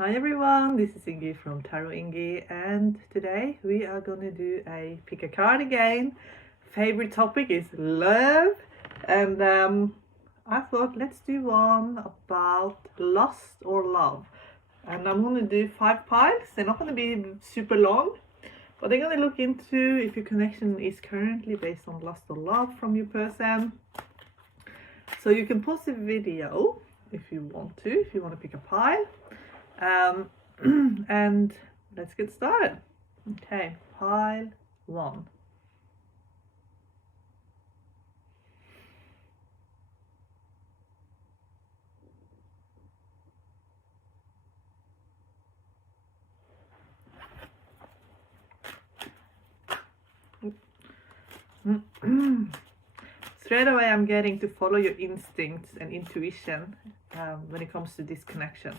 Hi everyone, this is Ingi from Tarot Ingi, and today we are going to do a pick a card again. Favorite topic is love, and I thought let's do one about lust or love. And I'm going to do 5 piles. They're not going to be super long, but they're going to look into if your connection is currently based on lust or love from your person. So you can pause the video if you want to pick a pile. And let's get started. Okay, pile 1. Straight away I'm getting to follow your instincts and intuition when it comes to this connection.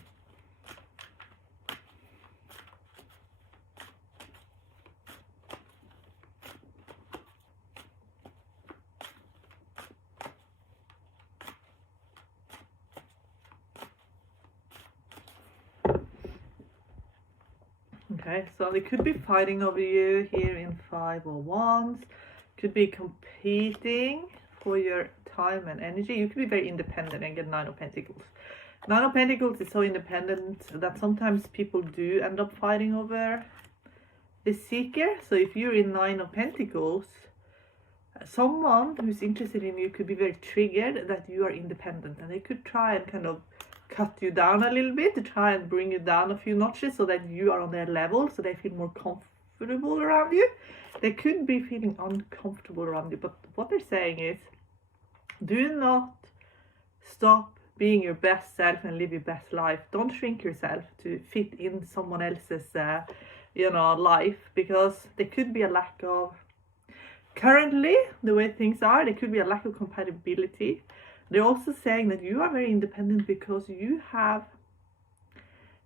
Okay, so they could be fighting over you here in 5 of Wands. Could be competing for your time and energy. You could be very independent and get 9 of Pentacles. 9 of Pentacles is so independent that sometimes people do end up fighting over the seeker. So if you're in 9 of Pentacles, someone who's interested in you could be very triggered that you are independent, and they could try and kind of cut you down a little bit to try and bring you down a few notches so that you are on their level, so they feel more comfortable around you. They could be feeling uncomfortable around you, but what they're saying is, do not stop being your best self and live your best life. Don't shrink yourself to fit in someone else's life, because there could be a lack of, currently the way things are, there could be a lack of compatibility. They're also saying that you are very independent because you have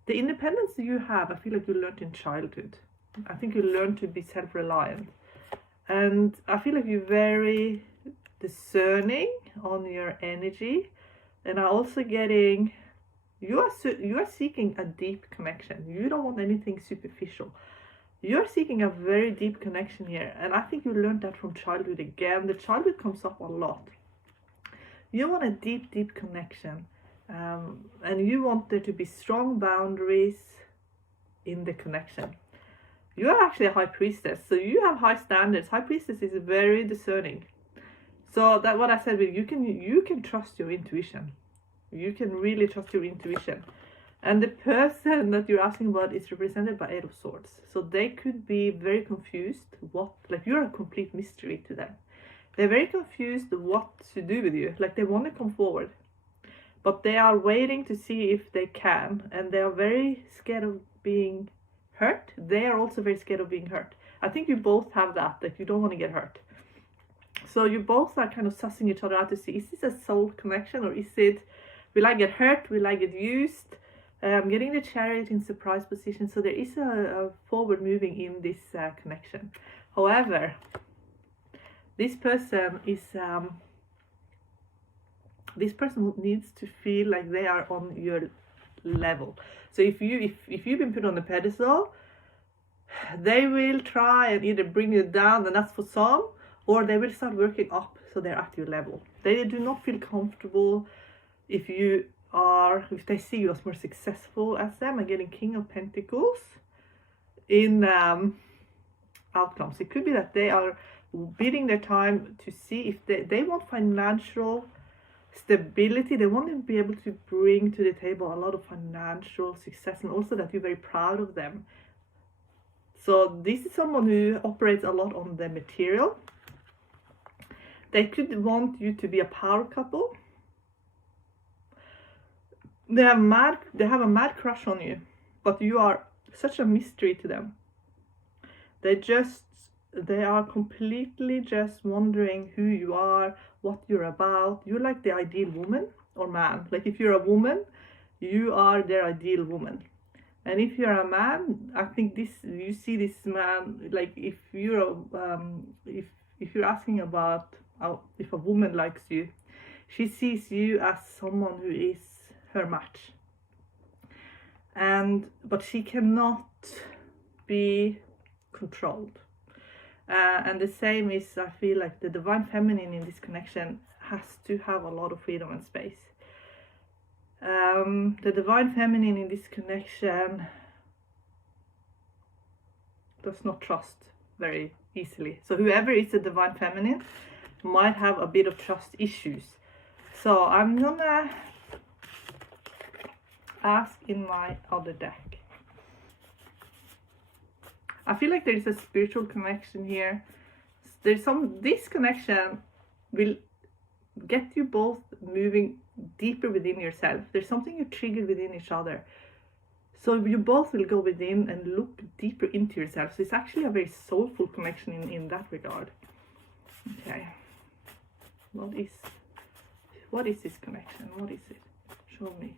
the independence you have. I feel like you learned in childhood. I think you learned to be self-reliant, and I feel like you're very discerning on your energy. And I'm also getting you are seeking a deep connection. You don't want anything superficial. You're seeking a very deep connection here, and I think you learned that from childhood again. The childhood comes up a lot. You want a deep connection, and you want there to be strong boundaries in the connection. You are actually a high priestess, so you have high standards. High priestess is very discerning. So that what I said, you can trust your intuition. You can really trust your intuition. And the person that you're asking about is represented by 8 of Swords. So they could be very confused. You're a complete mystery to them. They're very confused what to do with you. Like, they want to come forward, but they are waiting to see if they can, and they are very scared of being hurt. They are also very scared of being hurt. I think you both have that you don't want to get hurt. So you both are kind of sussing each other out to see, is this a soul connection, or is it, will I get hurt, will I get used? I'm getting the Chariot in surprise position, so there is a forward moving in this connection. However, this person needs to feel like they are on your level. So if you've been put on the pedestal, they will try and either bring you down, and that's for some, or they will start working up so they're at your level. They do not feel comfortable if they see you as more successful as them. I'm getting King of Pentacles in outcomes. It could be that they are bidding their time to see if they want financial stability. They want to be able to bring to the table a lot of financial success, and also that you're very proud of them. So this is someone who operates a lot on the material. They could want you to be a power couple. They have a mad crush on you, but you are such a mystery to them. They are completely just wondering who you are, what you're about. You're like the ideal woman or man. Like, if you're a woman, you are their ideal woman. And if you're a man, I think you see this man, like, if you're asking about if a woman likes you, she sees you as someone who is her match. And but she cannot be controlled. And the same is, I feel like the divine feminine in this connection has to have a lot of freedom and space. The divine feminine in this connection does not trust very easily. So whoever is the divine feminine might have a bit of trust issues. So I'm gonna ask in my other deck. I feel like there is a spiritual connection here. This connection will get you both moving deeper within yourself. There's something you trigger within each other. So you both will go within and look deeper into yourself. So it's actually a very soulful connection in that regard. Okay. What is this connection? What is it? Show me.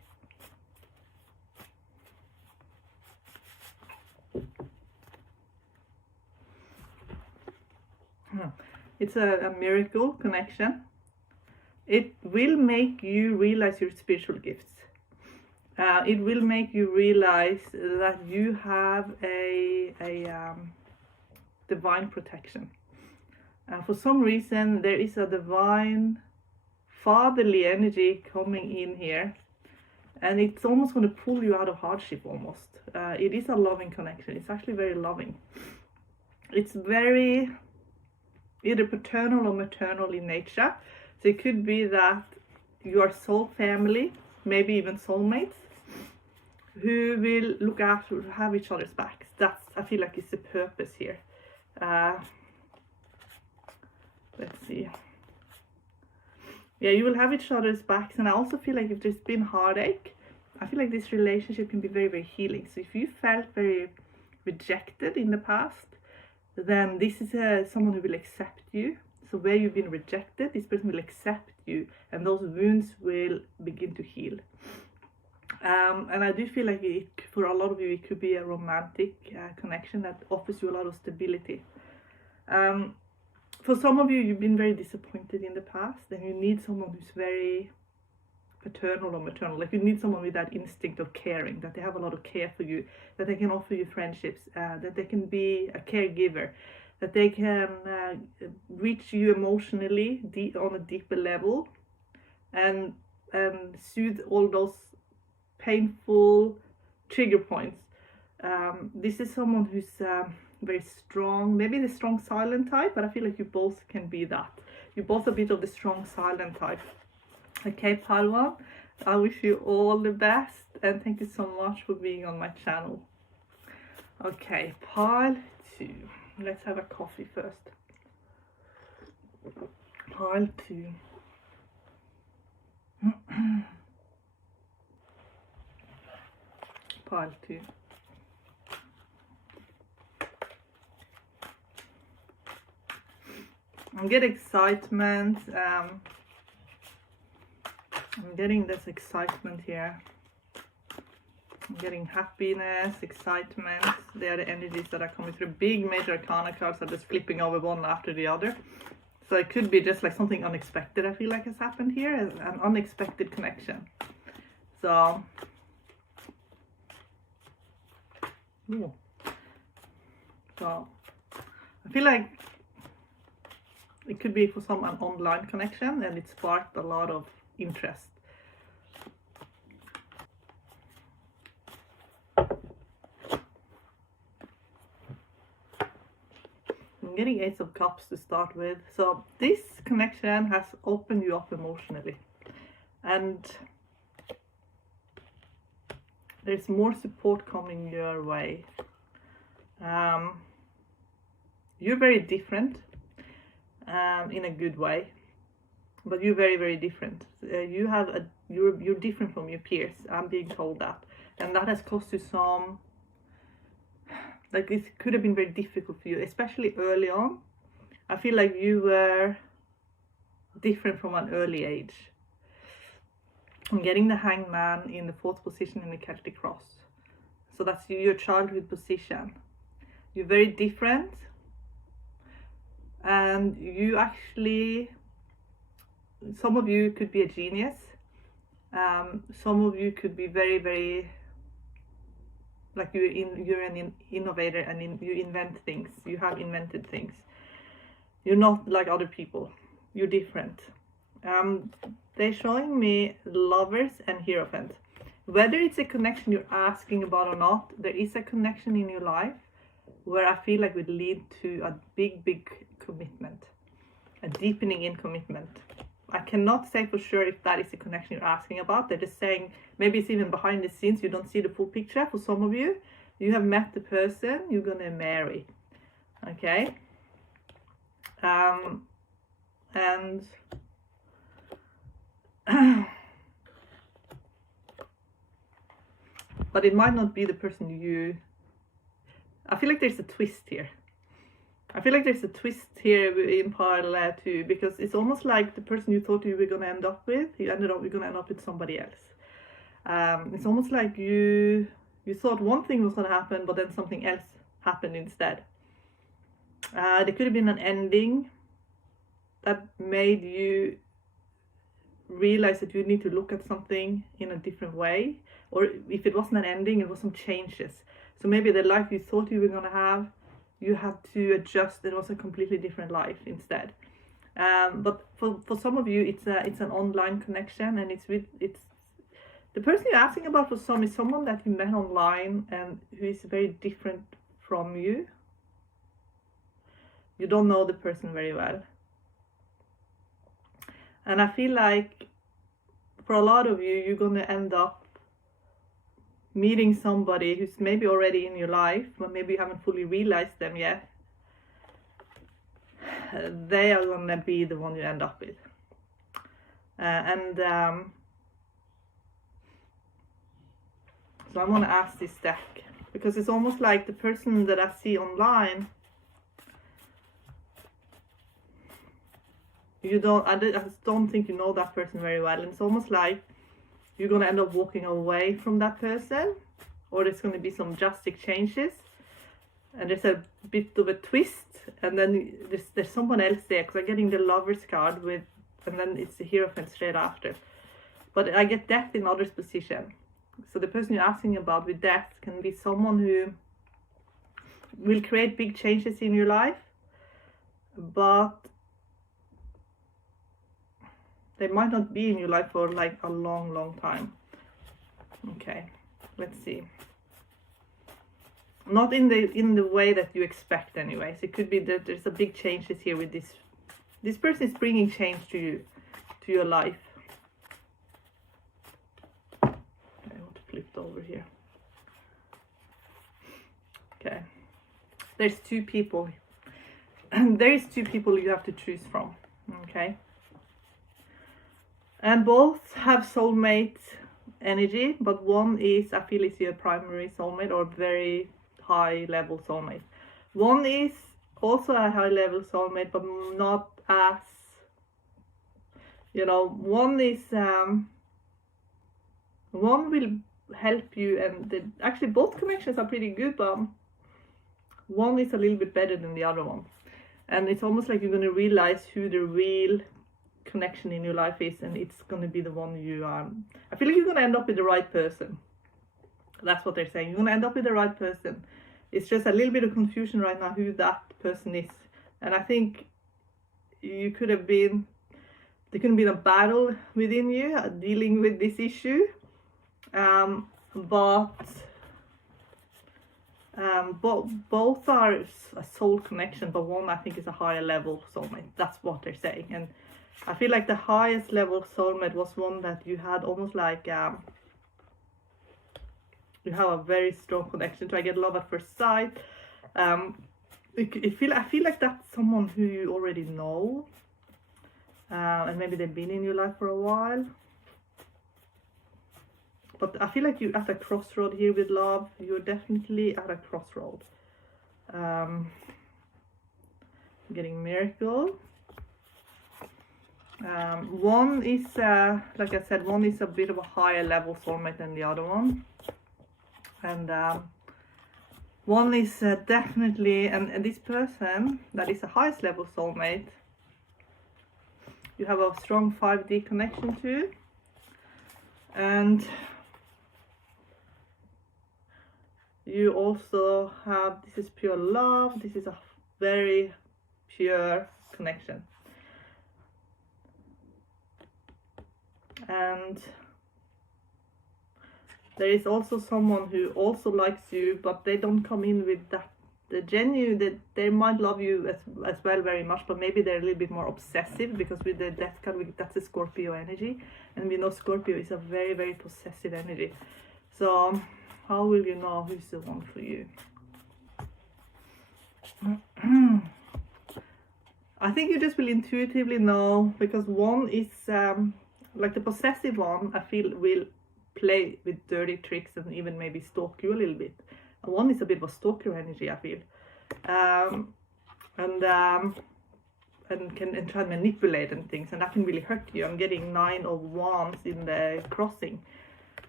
It's a miracle connection. It will make you realize your spiritual gifts. It will make you realize that you have a divine protection. For some reason, there is a divine fatherly energy coming in here, and it's almost going to pull you out of hardship almost. It is a loving connection. It's actually very loving. It's very either paternal or maternal in nature. So it could be that you are soul family, maybe even soulmates, who will look after, have each other's backs. That's, I feel like, is the purpose here. Let's see. Yeah, you will have each other's backs, and I also feel like if there's been heartache, I feel like this relationship can be very, very healing. So if you felt very rejected in the past, then this is someone who will accept you. So where you've been rejected, this person will accept you, and those wounds will begin to heal. And I do feel like for a lot of you, it could be a romantic connection that offers you a lot of stability. For some of you, you've been very disappointed in the past, and you need someone who's very paternal or maternal. Like you need someone with that instinct of caring, that they have a lot of care for you, that they can offer you friendships, that they can be a caregiver, that they can reach you emotionally on a deeper level, and soothe all those painful trigger points. This is someone who's very strong, maybe the strong silent type, but I feel like you both can be that. You're both a bit of the strong silent type. Okay, pile one, I wish you all the best, and thank you so much for being on my channel. Okay, pile two. Let's have a coffee first. Pile two. Pile two. I get excitement. I'm getting this excitement here. I'm getting happiness, excitement. They are the energies that are coming through. Big major arcana cards are just flipping over one after the other. So it could be just like something unexpected, I feel like has happened here. An unexpected connection. So, ooh. So I feel like it could be for some an online connection, and it sparked a lot of interest. I'm getting Ace of Cups to start with. So this connection has opened you up emotionally, and there's more support coming your way. You're very different in a good way, but you're very, very different. You're different from your peers. I'm being told that, and that has caused you some. Like it could have been very difficult for you, especially early on. I feel like you were different from an early age. I'm getting the Hangman in the 4th position in the Celtic Cross. So that's your childhood position. You're very different. And you actually, some of you could be a genius. Some of you could be very, very like you're an innovator and you invent things. You have invented things. You're not like other people. You're different. They're showing me Lovers and Hierophant. Whether it's a connection you're asking about or not, there is a connection in your life where I feel like would lead to a big commitment, a deepening in commitment. I cannot say for sure if that is the connection you're asking about. They're just saying maybe it's even behind the scenes. You don't see the full picture. For some of you, you have met the person you're gonna marry. Okay. And but it might not be the person you. I feel like there's a twist here. I feel like there's a twist here in pile 2, because it's almost like the person you thought you were going to end up with, you're going to end up with somebody else. It's almost like you thought one thing was going to happen, but then something else happened instead. There could have been an ending that made you realize that you need to look at something in a different way. Or if it wasn't an ending, it was some changes. So maybe the life you thought you were going to have, you had to adjust. It was a completely different life instead. But for some of you, it's an online connection, and it's the person you're asking about. For some is someone that you met online and who is very different from you. You don't know the person very well. And I feel like for a lot of you, you're going to end up meeting somebody who's maybe already in your life, but maybe you haven't fully realized them yet. They are going to be the one you end up with. So I'm going to ask this deck, because it's almost like the person that I see online, I just don't think you know that person very well, and it's almost like you're going to end up walking away from that person, or there's going to be some drastic changes, and there's a bit of a twist, and then there's someone else there, because I'm getting the Lovers card and then it's the Hierophant straight after. But I get Death in others' position. So the person you're asking about with Death can be someone who will create big changes in your life, but they might not be in your life for like a long time. Okay, let's see. Not in the way that you expect, anyways. It could be that there's a big changes here with this. This person is bringing change to you, to your life. I want to flip it over here. Okay, there's two people, and there is two people you have to choose from. Okay. And both have soulmate energy, but one is, I feel, is your primary soulmate or very high level soulmate. One is also a high level soulmate, but not as, one is, one will help you, and actually both connections are pretty good, but one is a little bit better than the other one. And it's almost like you're going to realize who the real connection in your life is, and it's going to be the one you I feel like you're going to end up with the right person. That's what they're saying. You're going to end up with the right person. It's just a little bit of confusion right now who that person is, and I think there could have been a battle within you dealing with this issue, but both are a soul connection, but one I think is a higher level soulmate. That's what they're saying. And I feel like the highest level soulmate was one that you had almost like you have a very strong connection to. I get love at first sight. I feel like that's someone who you already know, and maybe they've been in your life for a while. But I feel like you're at a crossroad here with love. You're definitely at a crossroad. Getting Miracle. One is, like I said, one is a bit of a higher level soulmate than the other one. And one is definitely, and this person that is the highest level soulmate, you have a strong 5D connection to. And you also have, this is pure love, this is a very pure connection. And there is also someone who also likes you, but they don't come in with that, the genuine, that they might love you as well very much, but maybe they're a little bit more obsessive, because with the death card, that's a Scorpio energy, and we know Scorpio is a very, very possessive energy. So how will you know who's the one for you? I think you just will intuitively know, because one is like the possessive one, I feel will play with dirty tricks and even maybe stalk you a little bit. And one is a bit of a stalker energy, I feel, and try and manipulate and things, and that can really hurt you. I'm getting 9 of Wands in the crossing,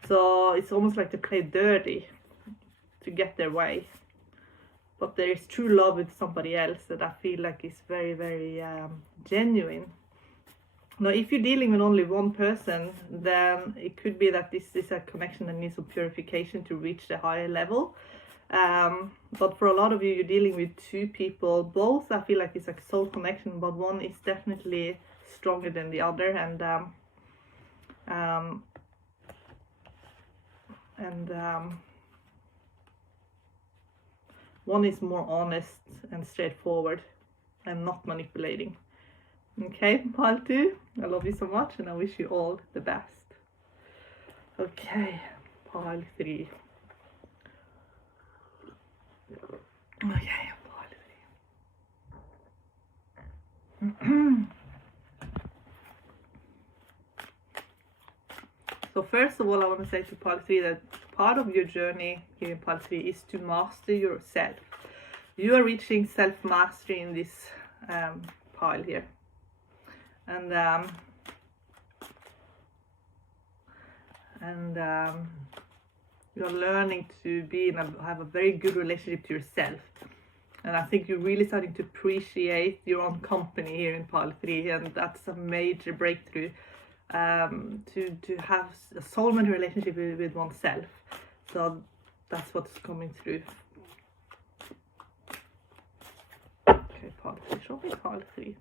so it's almost like they play dirty to get their way. But there is true love with somebody else that I feel like is very, very genuine. Now, if you're dealing with only one person, then it could be that this is a connection that needs some purification to reach the higher level. But for a lot of you, you're dealing with 2 people. Both, I feel like it's like soul connection, but one is definitely stronger than the other. One is more honest and straightforward and not manipulating. Okay, pile 2, I love you so much and I wish you all the best. Okay, pile 3. Okay, pile 3. So first of all, I want to say to pile 3 that part of your journey here in pile 3 is to master yourself. You are reaching self-mastery in this pile here. And you're learning to be and have a very good relationship to yourself. And I think you're really starting to appreciate your own company here in pile 3, and that's a major breakthrough, to have a soulmate relationship with oneself. So that's what's coming through. Okay, pile 3. Show me pile 3.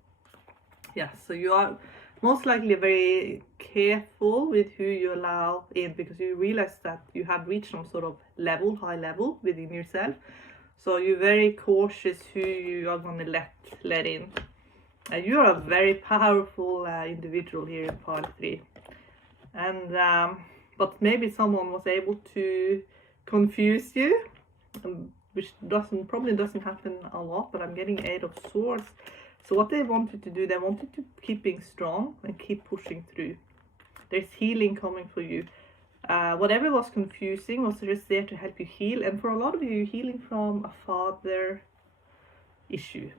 Yeah, so you are most likely very careful with who you allow in, because you realize that you have reached some sort of level, high level within yourself. So you're very cautious who you are going to let in. You are a very powerful individual here in pile 3. And but maybe someone was able to confuse you, which probably doesn't happen a lot, but I'm getting 8 of Swords. So what they wanted to do, they wanted to keep being strong and keep pushing through. There's healing coming for you. Whatever was confusing was just there to help you heal. And for a lot of you, you're healing from a father issue.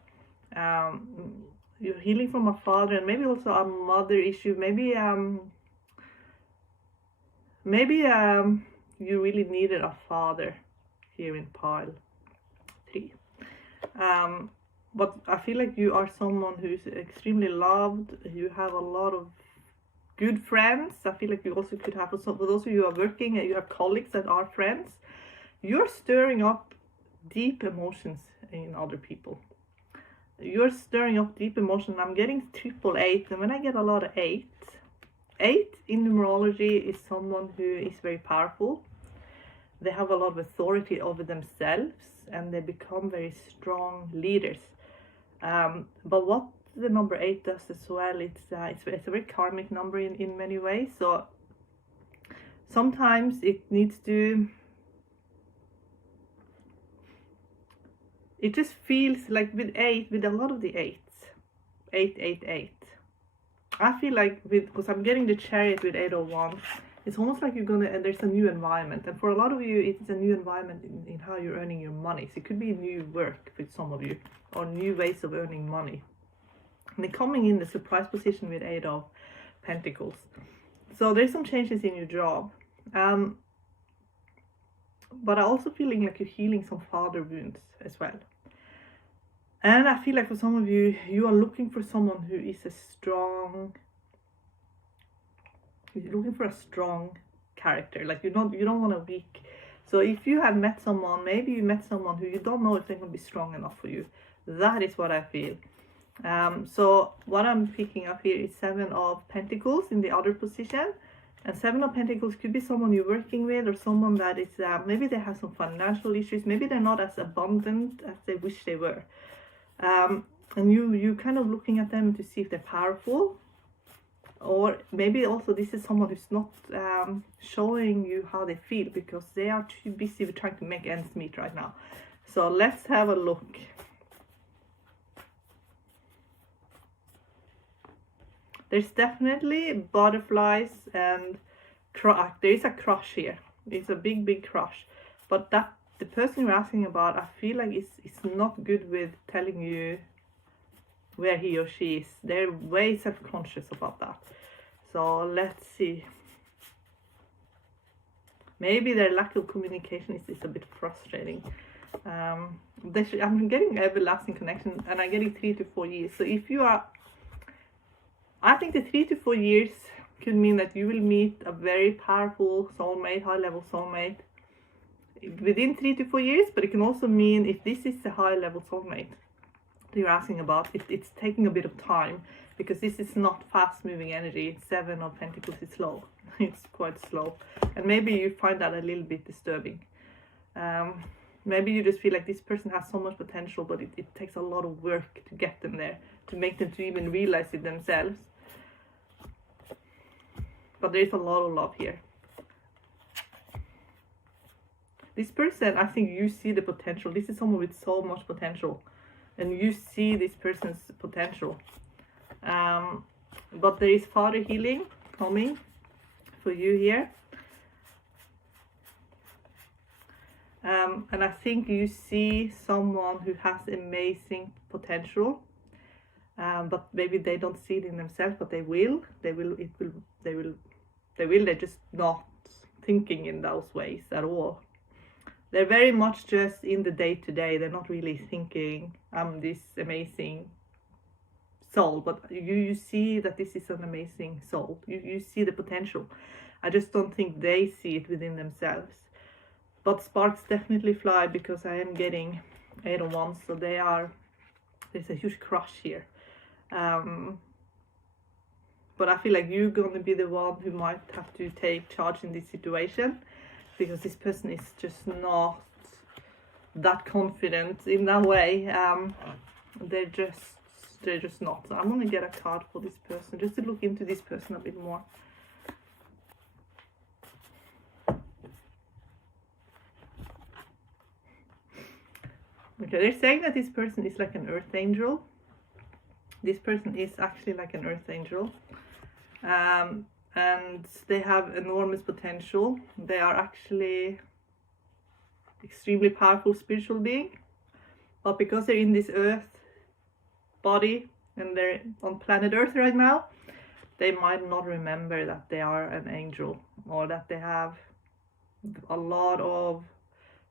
You're healing from a father and maybe also a mother issue. Maybe you really needed a father here in pile 3. But I feel like you are someone who's extremely loved. You have a lot of good friends. I feel like you also could have, for those of you who are working and you have colleagues that are friends, you're stirring up deep emotions in other people. You're stirring up deep emotion. I'm getting 888, and when I get a lot of 8 in numerology is someone who is very powerful. They have a lot of authority over themselves and they become very strong leaders. But what the number 8 does as well, it's a very karmic number in many ways. So sometimes it needs to, it just feels like with a lot of the 8s, 888. I feel like because I'm getting the Chariot with 801, it's almost like there's a new environment. And for a lot of you, it's a new environment in how you're earning your money. So it could be new work with some of you, or new ways of earning money. And they're coming in the surprise position with 8 of Pentacles. So there's some changes in your job. But I'm also feeling like you're healing some father wounds as well. And I feel like for some of you, you are looking for someone who is you're looking for a strong character. Like you don't want a weak So if you have met someone, maybe you met someone who you don't know if they're going to be strong enough for you. That is what I feel. So what I'm picking up here is 7 of Pentacles in the other position. And 7 of Pentacles could be someone you're working with, or someone that is, maybe they have some financial issues. Maybe they're not as abundant as they wish they were. And you kind of looking at them to see if they're powerful. Or maybe also this is someone who's not showing you how they feel, because they are too busy with trying to make ends meet right now. So let's have a look. There's definitely butterflies and there is a crush here. It's a big crush. But that the person you're asking about, I feel like it's not good with telling you where he or she is. They're way self-conscious about that. So let's see. Maybe their lack of communication is a bit frustrating. I'm getting everlasting connection, and I'm getting 3 to 4 years. So if you are, I think the 3 to 4 years could mean that you will meet a very powerful soulmate, high-level soulmate, within 3 to 4 years. But it can also mean, if this is a high-level soulmate that you're asking about, it's taking a bit of time, because this is not fast-moving energy. 7 of Pentacles is slow. It's quite slow, and maybe you find that a little bit disturbing. Maybe you just feel like this person has so much potential, but it takes a lot of work to get them there, to make them to even realize it themselves. But there is a lot of love here. This person, I think you see the potential. This is someone with so much potential, and you see this person's potential. But there is father healing coming for you here. And I think you see someone who has amazing potential, but maybe they don't see it in themselves, but they will. They're just not thinking in those ways at all. They're very much just in the day-to-day. They're not really thinking, I'm this amazing soul, but you see that this is an amazing soul. You see the potential. I just don't think they see it within themselves. But sparks definitely fly, because I am getting 8 of Wands, so there's a huge crush here. But I feel like you're going to be the one who might have to take charge in this situation, because this person is just not that confident in that way. They're just not. So I'm going to get a card for this person, just to look into this person a bit more. Okay, they're saying that this person is like an earth angel. This person is actually like an earth angel. And they have enormous potential. They are actually extremely powerful spiritual being. But because they're in this earth body and they're on planet Earth right now, they might not remember that they are an angel, or that they have a lot of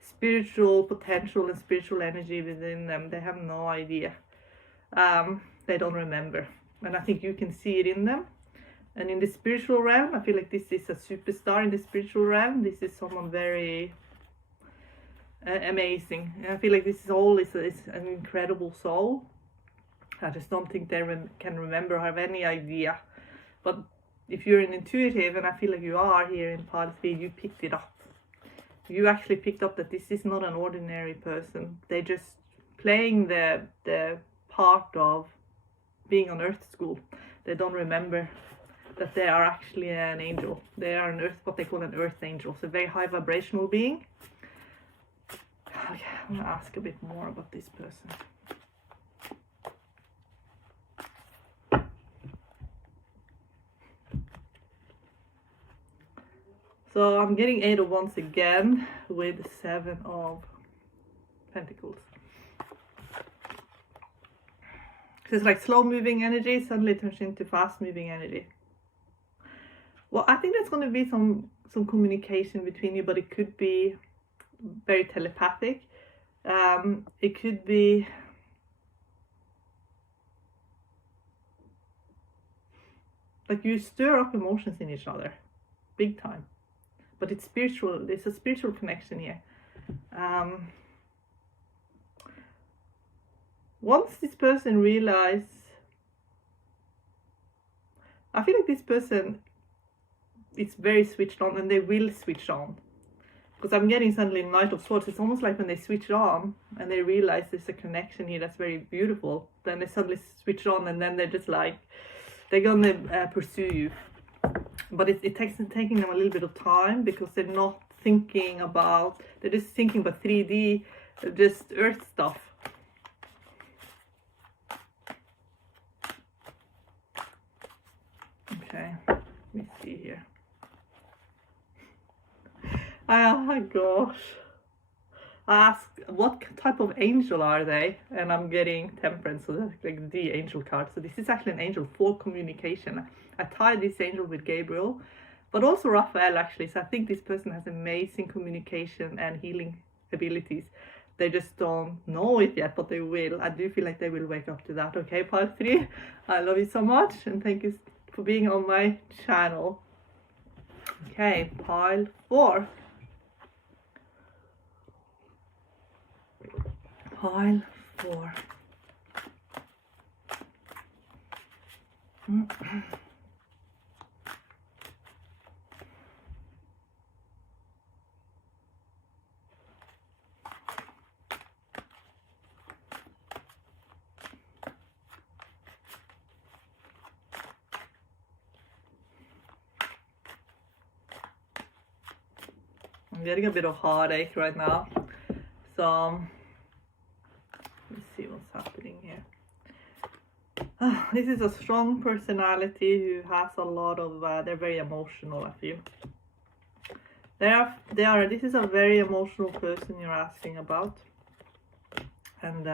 spiritual potential and spiritual energy within them. They have no idea. They don't remember. And I think you can see it in them. And in the spiritual realm, I feel like this is a superstar in the spiritual realm. This is someone very amazing. And I feel like this soul is an incredible soul. I just don't think they can remember or have any idea. But if you're an intuitive, and I feel like you are here in part 3, you picked it up. You actually picked up that this is not an ordinary person. They're just playing the part of being on Earth school. They don't remember that they are actually an angel. They are an earth, what they call an earth angel. So a very high vibrational being. Okay, I'm gonna ask a bit more about this person. So I'm getting 8 of Wands again with 7 of Pentacles. So it's like slow moving energy suddenly turns into fast moving energy. Well, I think there's going to be some communication between you, but it could be very telepathic. It could be like you stir up emotions in each other, big time. but it's spiritual. There's a spiritual connection here. Once this person realizes, I feel like this person is very switched on, and they will switch on. Because I'm getting suddenly Knight of Swords. It's almost like when they switch on and they realize there's a connection here that's very beautiful, then they suddenly switch on, and then they're just like, they're gonna pursue you. But it takes taking them a little bit of time, because they're not thinking about, they're just thinking about 3D, just earth stuff. Okay, let me see here. Oh my gosh. I asked what type of angel are they, and I'm getting Temperance, so that's like the angel card. So this is actually an angel for communication. I tied this angel with Gabriel, but also Raphael actually. So I think this person has amazing communication and healing abilities. They just don't know it yet, but they will. I do feel like they will wake up to that. Okay, pile 3, I love you so much, and thank you for being on my channel. Okay, pile 4. Pile 4. I'm getting a bit of heartache right now, so let's see what's happening here. This is a strong personality who has a lot of, they're very emotional, I feel. This is a very emotional person you're asking about. And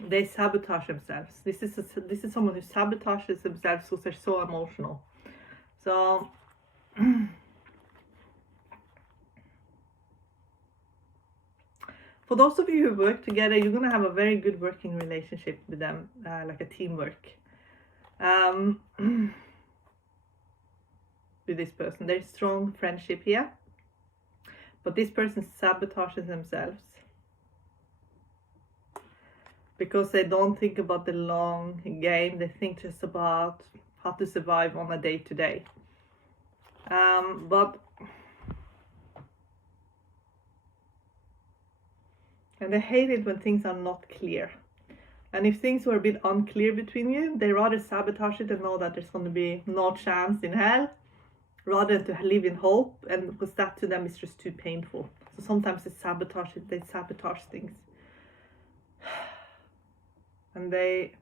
they sabotage themselves. This is someone who sabotages themselves because they're so emotional. So for those of you who work together, you're going to have a very good working relationship with them, like a teamwork. With this person, there's strong friendship here, but this person sabotages themselves because they don't think about the long game. They think just about how to survive on a day-to-day. And they hate it when things are not clear. And if things were a bit unclear between you, they rather sabotage it and know that there's going to be no chance in hell, rather than to live in hope, and because that to them is just too painful. So sometimes they sabotage things. And they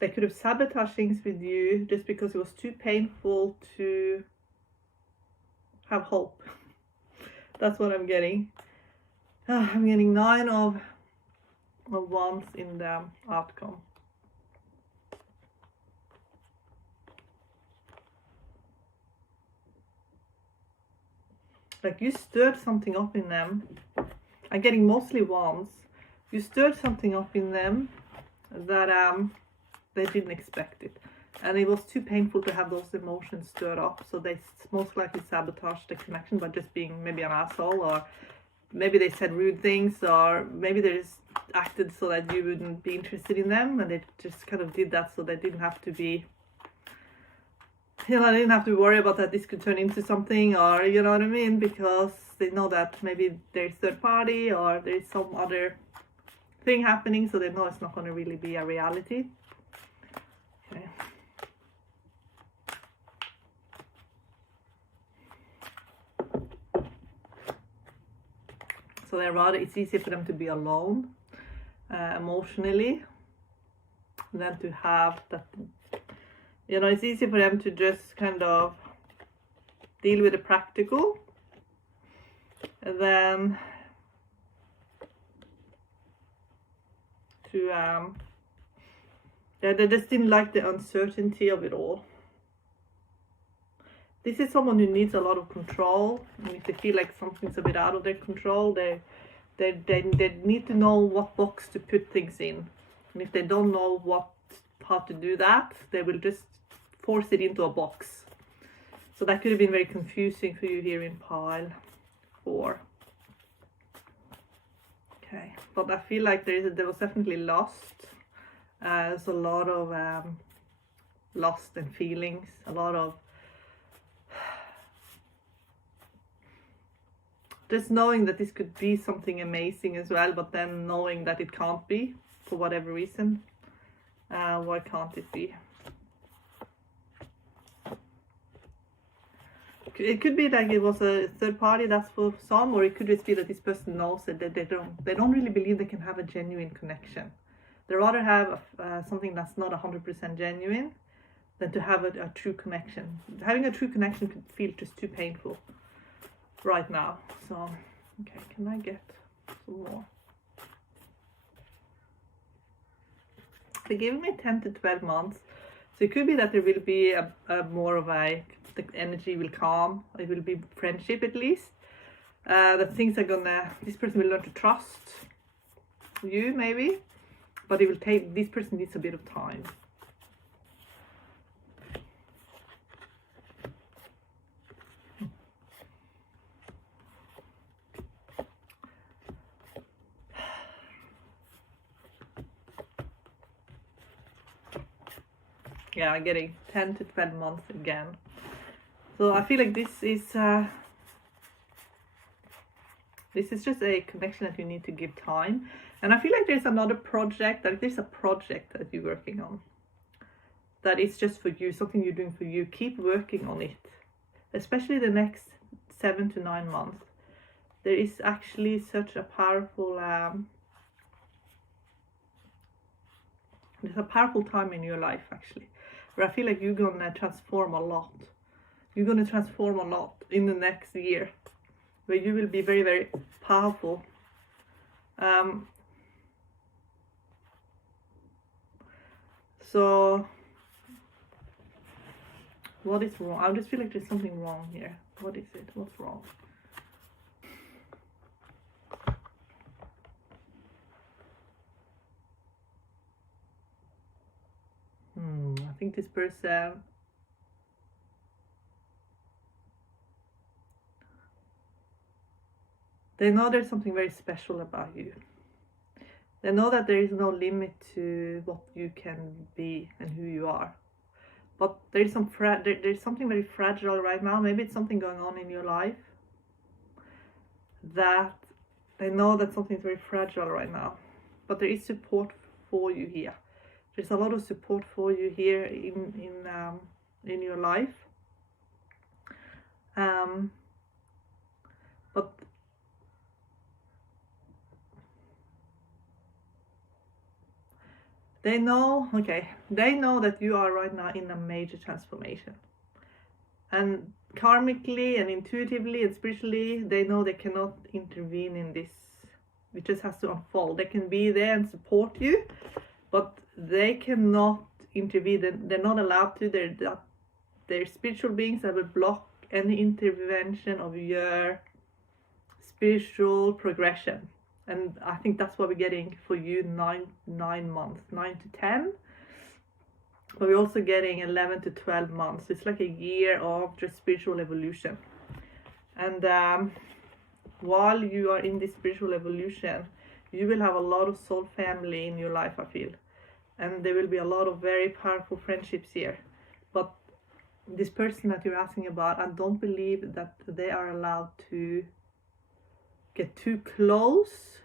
could have sabotaged things with you just because it was too painful to have hope. That's what I'm getting. I'm getting 9 of Wands in the outcome. Like you stirred something up in them. I'm getting mostly Wands. You stirred something up in them that they didn't expect it. And it was too painful to have those emotions stirred up, so they most likely sabotaged the connection by just being maybe an asshole, or maybe they said rude things, or maybe they just acted so that you wouldn't be interested in them, and they just kind of did that so they didn't have to be, you know, I didn't have to worry about that this could turn into something, or you know what I mean, because they know that maybe there's third party or there's some other thing happening, so they know it's not going to really be a reality. Okay. So they're rather, it's easier for them to be alone emotionally than to have that, you know, it's easy for them to just kind of deal with the practical, and then to they just didn't like the uncertainty of it all. This is someone who needs a lot of control, and if they feel like something's a bit out of their control, they They need to know what box to put things in, and if they don't know how to do that, they will just force it into a box. So that could have been very confusing for you here in pile 4. Okay, but I feel like there was definitely lost. There's a lot of lost and feelings, a lot of just knowing that this could be something amazing as well, but then knowing that it can't be for whatever reason. Why can't it be? It could be like it was a third party, that's for some, or it could just be that this person knows that they don't really believe they can have a genuine connection. They rather have something that's not 100% genuine than to have a true connection. Having a true connection could feel just too painful right now. So, okay, can I get some more? They give me 10 to 12 months. So it could be that there will be a more of the energy will calm. It will be friendship at least. That things are this person will learn to trust you maybe. But it will take, this person needs a bit of time. Yeah, I'm getting 10 to 12 months again. So I feel like this is just a connection that you need to give time. And I feel like there's another project, like there's a project that you're working on. That is just for you, something you're doing for you. Keep working on it. Especially the next 7 to 9 months. There is actually such a powerful, there's a powerful time in your life actually. Where I feel like you're gonna transform a lot. You're gonna transform a lot in the next year. Where you will be very, very powerful. So, what is wrong? I just feel like there's something wrong here. What is it? What's wrong? I think this person they know there's something very special about you. They know that there is no limit to what you can be and who you are. But there's there's something very fragile right now. Maybe it's something going on in your life that they know that something's very fragile right now. But there is support for you here. There's a lot of support for you here in your life. But they know that you are right now in a major transformation. And karmically and intuitively and spiritually, they know they cannot intervene in this. It just has to unfold. They can be there and support you, but they cannot intervene. They're not allowed to. They're spiritual beings that will block any intervention of your spiritual progression. And I think that's what we're getting for you, 9 months, 9 to 10. But we're also getting 11 to 12 months. It's like a year of just spiritual evolution. And while you are in this spiritual evolution, you will have a lot of soul family in your life, I feel. And there will be a lot of very powerful friendships here. But this person that you're asking about, I don't believe that they are allowed to get too close,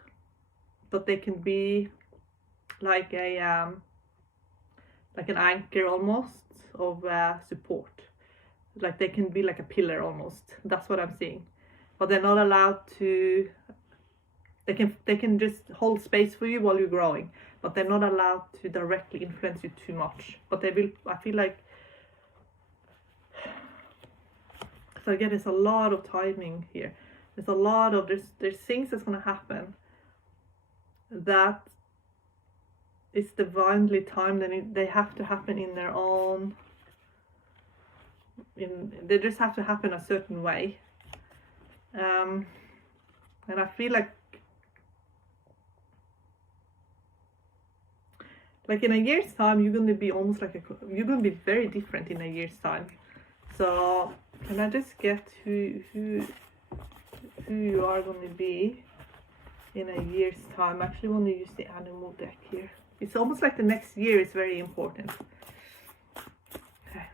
but they can be like an anchor almost of support. Like they can be like a pillar almost. That's what I'm seeing. But they're not allowed to. They can just hold space for you while you're growing, but they're not allowed to directly influence you too much. But they will. I feel like. So again, there's a lot of timing here. There's a lot of there's things that's gonna happen that is divinely timed, and they have to happen in their own. They just have to happen a certain way. And I feel like like in a year's time, you're going to be almost like you're going to be very different in a year's time. So can I just get who you are going to be in a year's time? I actually want to use the animal deck here. It's almost like the next year is very important. Okay.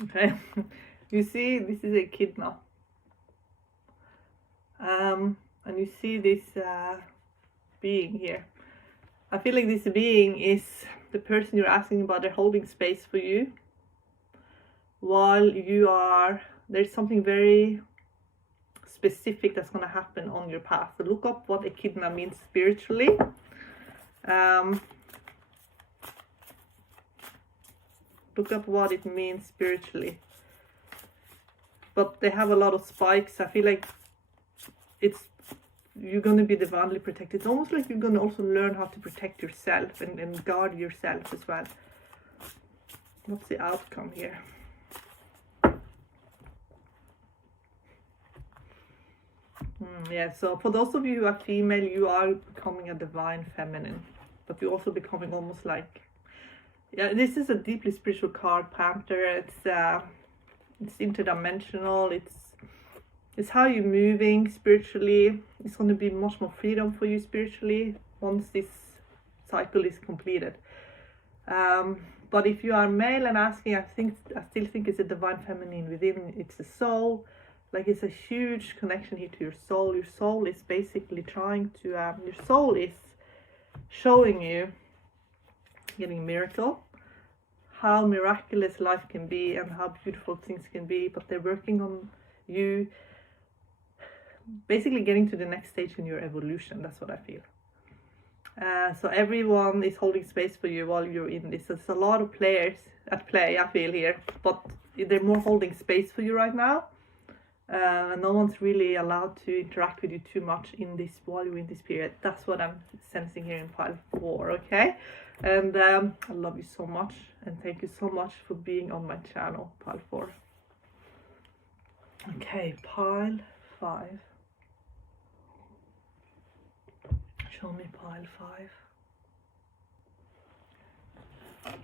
Okay, you see this is echidna. And you see this being here. I feel like this being is the person you're asking about. They're holding space for you while you are, there's something very specific that's going to happen on your path. So look up what echidna means spiritually. Look up what it means spiritually. But they have a lot of spikes. I feel like you're going to be divinely protected. It's almost like you're going to also learn how to protect yourself and guard yourself as well. What's the outcome here? Yeah, so for those of you who are female, you are becoming a divine feminine. But you're also becoming almost like, yeah, this is a deeply spiritual card, Panther. It's interdimensional. It's how you're moving spiritually. It's going to be much more freedom for you spiritually once this cycle is completed. But if you are male and asking, I still think it's a divine feminine within. It's a soul. Like it's a huge connection here to your soul. Your soul is basically trying to. Your soul is showing you, getting a miracle, how miraculous life can be and how beautiful things can be. But they're working on you, basically getting to the next stage in your evolution. That's what I feel. So everyone is holding space for you while you're in this. There's a lot of players at play, I feel here, but they're more holding space for you right now. No one's really allowed to interact with you too much in this while you're in this period. That's what I'm sensing here in pile 4, okay? And I love you so much, and thank you so much for being on my channel, pile 4. Okay, pile 5. Show me pile 5.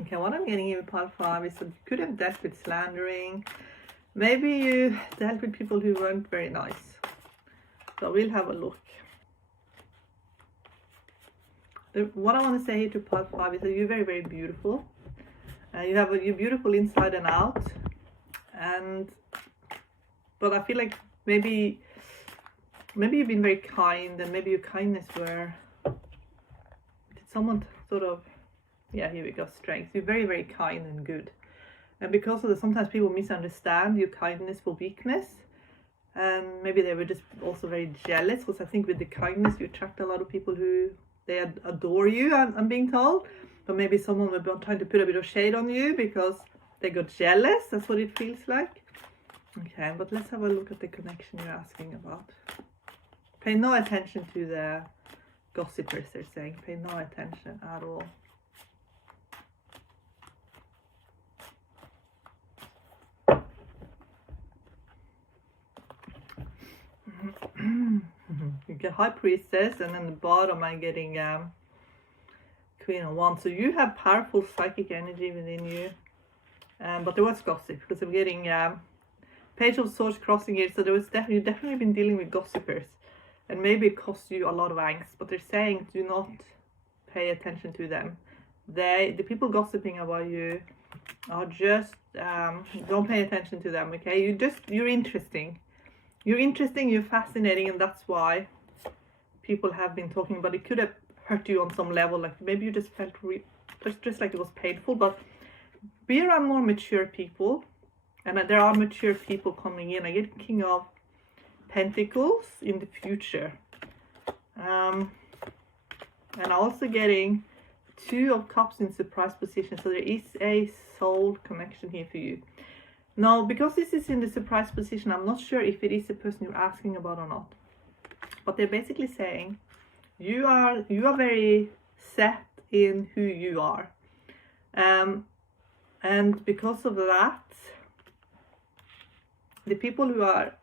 Okay, what I'm getting in pile 5 is that you could have dealt with slandering. Maybe you dealt with people who weren't very nice. So we'll have a look. What I want to say here to pile 5 is that you're very, very beautiful. You're beautiful inside and out. But I feel like maybe you've been very kind, and maybe your kindness did someone sort of, yeah, here we go, strength. You're very, very kind and good. And because of that, sometimes people misunderstand your kindness for weakness. And maybe they were just also very jealous, because I think with the kindness you attract a lot of people who, they adore you, I'm being told. But maybe someone was trying to put a bit of shade on you because they got jealous. That's what it feels like. Okay, but let's have a look at the connection you're asking about. Pay no attention to the gossipers, they're saying. Pay no attention at all. You get High Priestess, and then the bottom I'm getting Queen of Wands. So you have powerful psychic energy within you. But there was gossip, because I'm getting Page of Swords crossing here. So you've definitely been dealing with gossipers. And maybe it costs you a lot of angst. But they're saying do not pay attention to them. The people gossiping about you are just, don't pay attention to them, okay? You're interesting. You're interesting, you're fascinating, and that's why people have been talking about it. Could have hurt you on some level, like maybe you just felt just like it was painful. But be around more mature people, and there are mature people coming in. I get King of Pentacles in the future, and I'm also getting Two of Cups in surprise position. So there is a soul connection here for you. Now, because this is in the surprise position, I'm not sure if it is the person you're asking about or not. But they're basically saying you are very set in who you are. And because of that, the people who are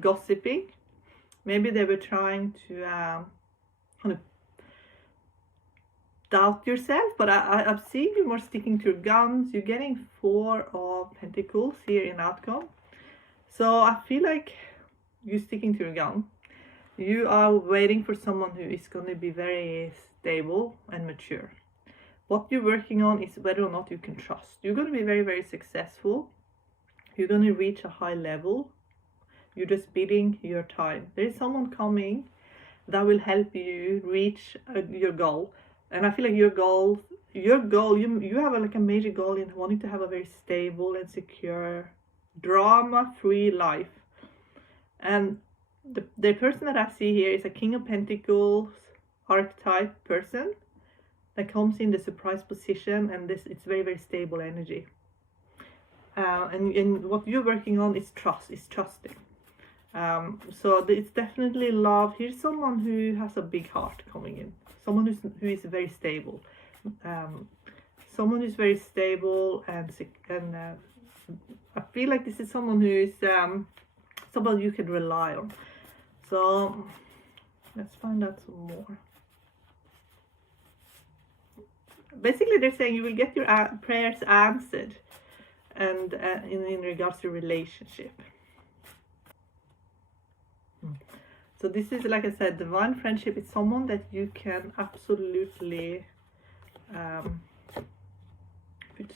gossiping, maybe they were trying to kind of doubt yourself, but I've seen you more sticking to your guns. You're getting 4 of Pentacles here in outcome. So I feel like you're sticking to your gun. You are waiting for someone who is going to be very stable and mature. What you're working on is whether or not you can trust. You're going to be very, very successful. You're going to reach a high level. You're just bidding your time. There is someone coming that will help you reach your goal. And I feel like your goal, you have like a major goal in wanting to have a very stable and secure, drama-free life. And the person that I see here is a King of Pentacles archetype person that comes in the surprise position, and it's very, very stable energy. And what you're working on is trusting. So it's definitely love. Here's someone who has a big heart coming in. Someone who is very stable. Someone who's very stable and I feel like this is someone who is someone you can rely on. So let's find out some more. Basically, they're saying you will get your prayers answered, and in regards to relationship. So this is, like I said, divine friendship is someone that you can absolutely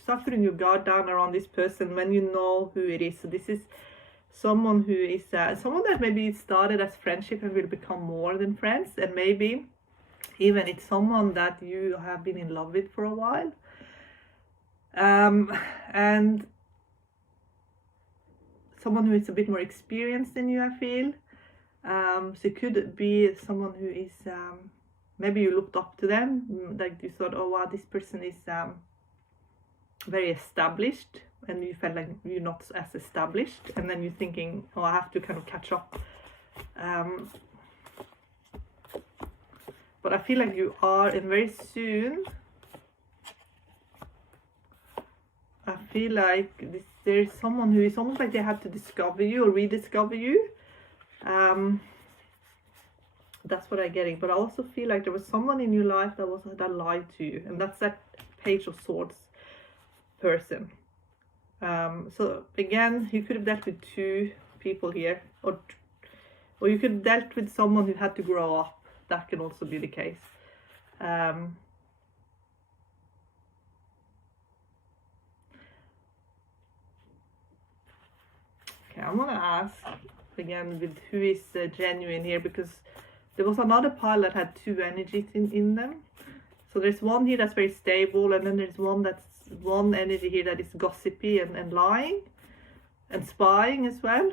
start putting your guard down around this person when you know who it is. So this is someone who is someone that maybe started as friendship and will become more than friends, and maybe even it's someone that you have been in love with for a while, and someone who is a bit more experienced than you, I feel. So it could be someone who is maybe you looked up to them, like you thought, oh wow, this person is very established, and you felt like you're not as established, and then you're thinking, oh, I have to kind of catch up. But I feel like you are, and very soon I feel like there's someone who is almost like they have to discover you or rediscover you. That's what I'm getting. But I also feel like there was someone in your life that lied to you, and that's that Page of Swords person. So again, you could have dealt with 2 people here, or you could have dealt with someone who had to grow up. That can also be the case. Okay, I'm gonna ask again with who is genuine here, because there was another pile that had 2 energies in them. So there's one here that's very stable, and then there's one energy here that is gossipy and lying and spying as well.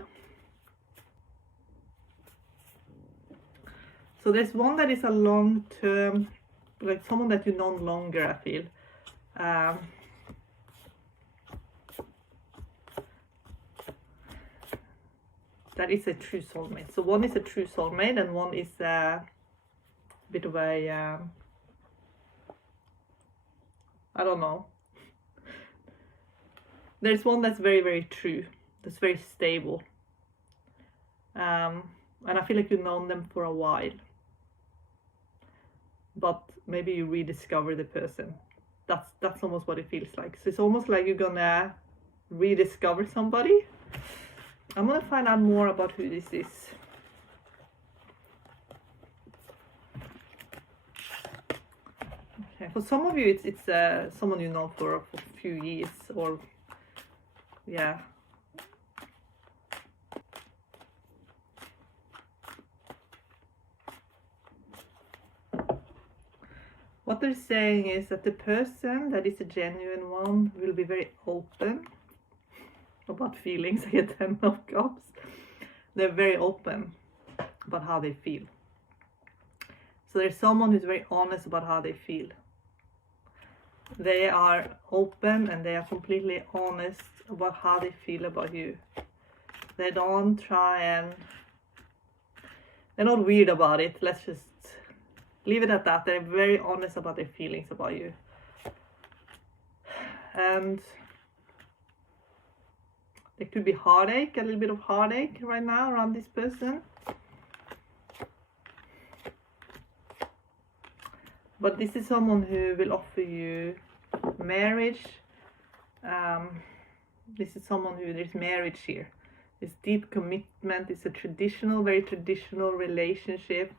So there's one that is a long-term, like someone that you no longer, I feel. That is a true soulmate. So one is a true soulmate, and one is a bit of a, I don't know. There's one that's very, very true. That's very stable. And I feel like you've known them for a while. But maybe you rediscover the person. That's almost what it feels like. So it's almost like you're gonna rediscover somebody. I'm gonna find out more about who this is. Okay, for some of you, it's someone you know for a few years, or yeah. What they're saying is that the person that is a genuine one will be very open about feelings. I get 10 of Cups. They're very open about how they feel. So there's someone who's very honest about how they feel. They are open and they are completely honest about how they feel about you. They don't try and... They're not weird about it. Let's just leave it at that. They're very honest about their feelings about you. And There could be heartache, a little bit of heartache right now around this person. But this is someone who will offer you marriage. This is someone who, there's marriage here. It's deep commitment. It's a traditional, very traditional relationship.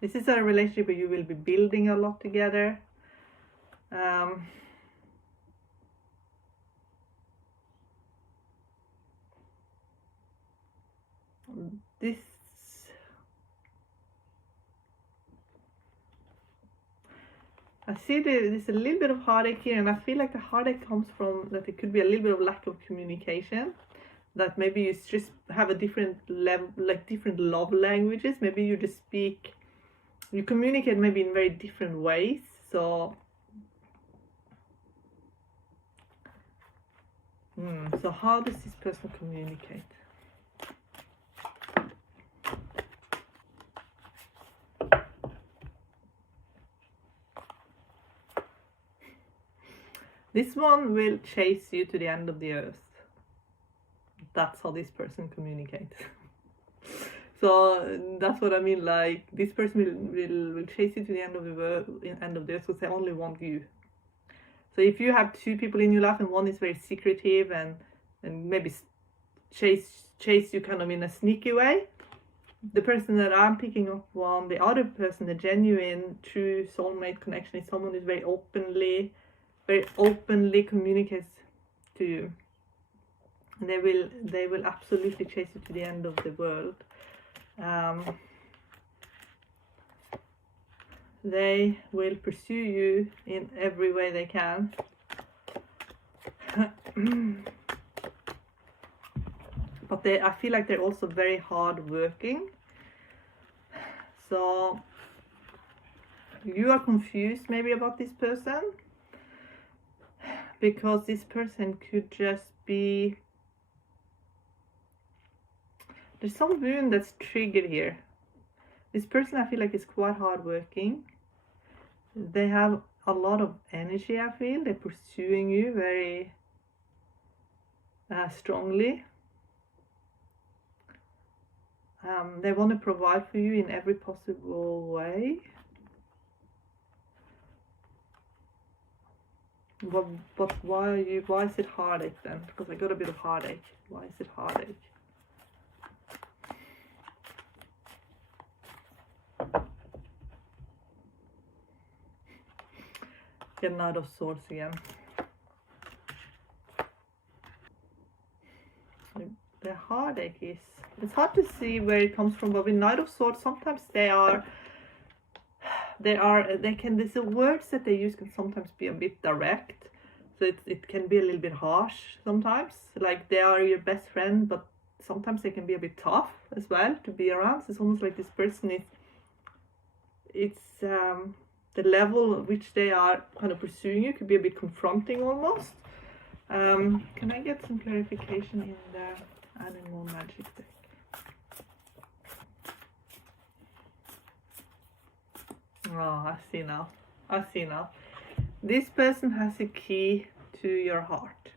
This is a relationship where you will be building a lot together. This I see there's a little bit of heartache here, and I feel like the heartache comes from that it could be a little bit of lack of communication. That maybe you just have a different level, like different love languages. Maybe you just speak, you communicate maybe in very different ways. So, so how does this person communicate? This one will chase you to the end of the earth. That's how this person communicates. So that's what I mean. Like this person will chase you to the end of the earth because they only want you. So if you have two people in your life and one is very secretive and maybe chase you kind of in a sneaky way, the person that I'm picking up on, the other person, the genuine, true soulmate connection, is someone who's very openly communicates to you, and they will absolutely chase you to the end of the world. They will pursue you in every way they can. But I feel like they're also very hard working. So you are confused maybe about this person, because this person could just be, there's some wound that's triggered here. This person, I feel like, is quite hardworking. They have a lot of energy, I feel. They're pursuing you very strongly. They want to provide for you in every possible way. But why is it heartache then? Because I got a bit of heartache. Why is it heartache? Get Knight of Swords again. The heartache is, it's hard to see where it comes from, but with Knight of Swords, sometimes there's the words that they use can sometimes be a bit direct. So it can be a little bit harsh sometimes. Like they are your best friend, but sometimes they can be a bit tough as well to be around. So it's almost like this person is, the level at which they are kind of pursuing you could be a bit confronting almost. Can I get some clarification in the Animal Magic deck? Oh, I see now. This person has a key to your heart.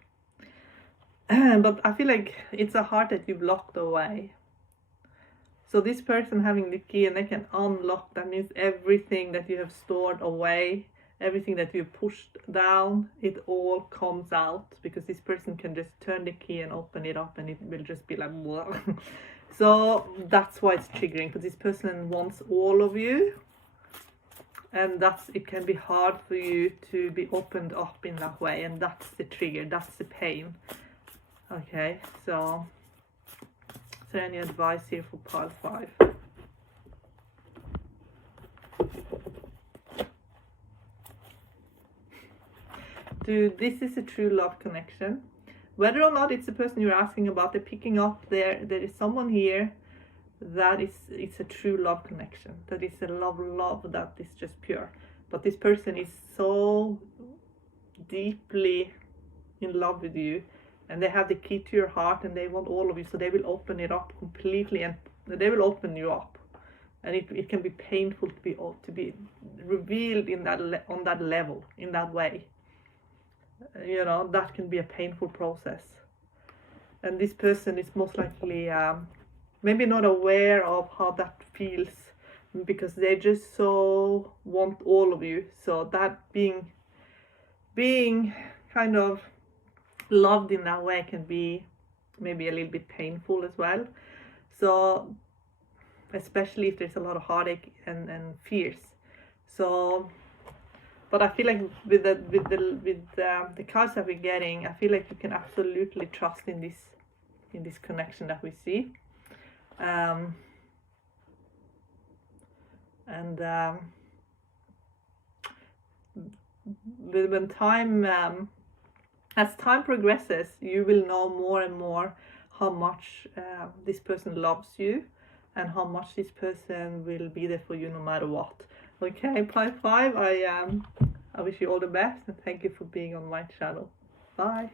But I feel like it's a heart that you've locked away. So this person having the key and they can unlock, that means everything that you have stored away, everything that you pushed down, it all comes out, because this person can just turn the key and open it up and it will just be like blah. So that's why it's triggering, because this person wants all of you, and it can be hard for you to be opened up in that way, and that's the trigger, that's the pain. Okay, so is there any advice here for pile 5? This is a true love connection. Whether or not it's the person you're asking about, they're picking up there is someone here that it's a true love connection. That is a love that is just pure. But this person is so deeply in love with you, and they have the key to your heart, and they want all of you, so they will open it up completely, and they will open you up. And it can be painful to be revealed on that level, in that way. you know, that can be a painful process. And this person is most likely maybe not aware of how that feels, because they just so want all of you. So that being kind of loved in that way can be maybe a little bit painful as well. So especially if there's a lot of heartache and fears. So, but I feel like with the cards that we're getting, I feel like you can absolutely trust in this connection that we see. When time as time progresses, you will know more and more how much this person loves you, and how much this person will be there for you no matter what. Okay, Pi 5, I wish you all the best, and thank you for being on my channel. Bye.